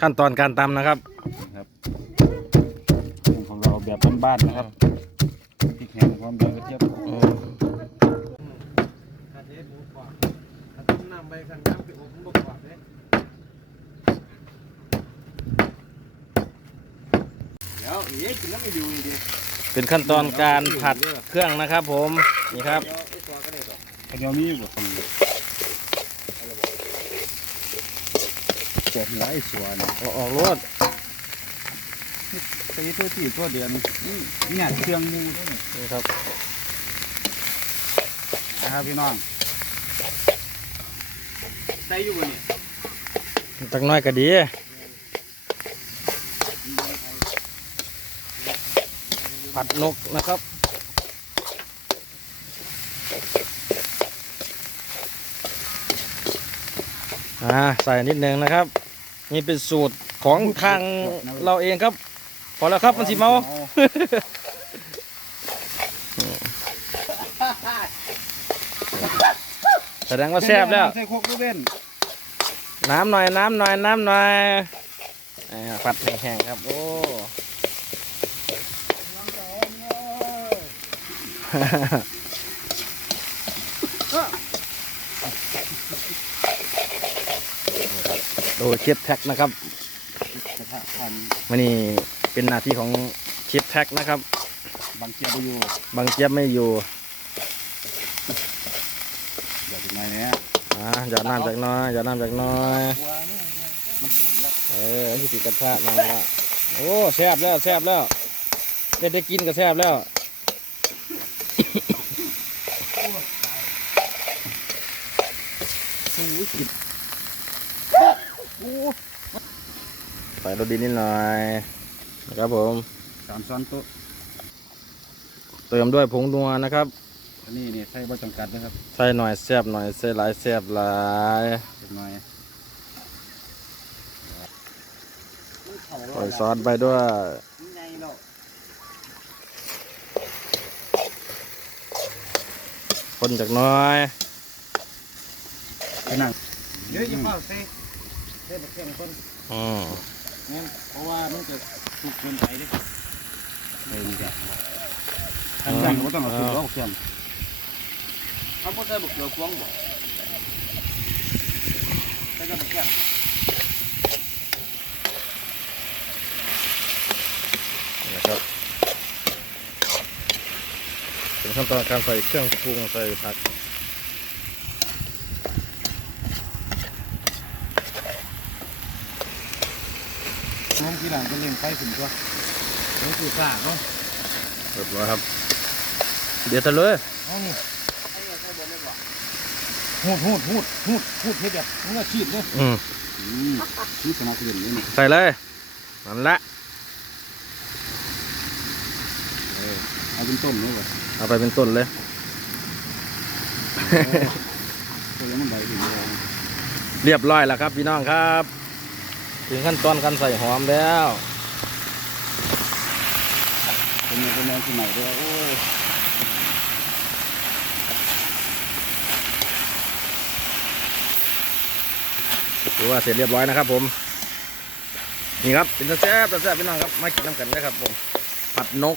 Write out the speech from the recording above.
ขั้นตอนการตำนะครับครับของเราแบบบ้านๆนะครับพริกแห้งความเดือดกระเทียมอืมอันนี้หมูกรอบอันต้มน้ำใบขันน้ำไปอบหมูกรอบเลยเดี๋ยวเอ๊ะกินแล้วไม่ดูอีกดิเป็นขั้นตอนการผัดเครื่องนะครับผมนี่ครับเดี๋ยวไอ้ตัวก็ได้ต่อเดี๋ยวนี้อยู่กับ คนแจกหัวไอ้สวนอออกรถตีตัวตีตัวเดือนนี่เนี่ยเครื่องมูด้วยนะครับนะครับพี่น้องใส่อยู่เนี่ยตักน้อยก็ดีผัดนกนะครับอ่าใส่นิดนึงนะครับ นี่เป็นสูตรของทางเราเองครับ พอแล้วครับมันสิเมาแสดงว่าแซ่บแล้ว ใส่โคกด้วยเว้นน้ำหน่อยน้ำหน่อยน้ำหน่อยอ่าผัดแห้งๆครับ โอ้ โดยเชฟแท็กนะครับกระทะพันวันนี้เป็นหน้าที่ของเชฟแท็กนะครับ บางเกียบอยู่ บางเจี๊ยบไม่อยู่อย่าเป็นไรเนี่ยอ่าหยอดน้ำจากหน้อยหยอดน้ำจากหน้อยกลัวนี่มันหันแล้วเออที่ติดกระทะนั่นละโอ้แซ่บแล้วแซ่บแล้วได้ได้กินก็แซ่บแล้ว ใส่รดีนิดหน่อยนะครับผมสามซ้อนโต๊ะเติมด้วยผงนัวนะครับ อันนี้เนี่ยใส่บ่จำกัดนะครับ ใส่หน่อยแซบหน่อยใส่หลายแซบหลายเล็กน้อยใส่ซอสไปด้วยคนจากหน้อยไปนั่งเดี๋ยวจะเฝ้าใส่ใส่แบบเข้มข้นอืมงั้นเพราะว่ามันจะสุกเกินไปดิเออนี่จ้ะทางสั่งก็บ่ต้องเอาสุกเอาเครื่องเขาบ่ใส่บักเกลือควงบ่ใส่กับบักแก้วนะครับเป็นขั้นตอนการใส่เครื่องปรุงใส่ผัก น้องที่หลังก็เล่นไฟขึ้นตัวนี่คือซ่าเนาะเรียบร้อยครับ เดี๋ยวจะเลยเอานี่ไอ้เนี่ยใส่บ่ได้บ่หูดหูดหูดหูดหูดเฮ็ดแบบมืออาชีพเลยอืมอืมนี่สนับสนุนนี่นี่ใส่เลยนั่นละเอาเป็นต้นนี่เลยเอาไปเป็นต้นเลยตัวยังมันใบถึงเลยเรียบร้อยแล้วครับพี่น้องครับ ถึงขั้นตอนการใส่หอมแล้วเป็นแมวเป็นแมวสมัยด้วยโอ้ยถือว่าเสร็จเรียบร้อยนะครับผม นี่ครับเป็นแซ่บแซ่บพี่น้องครับมากินน้ำกันนะครับผมผัดนก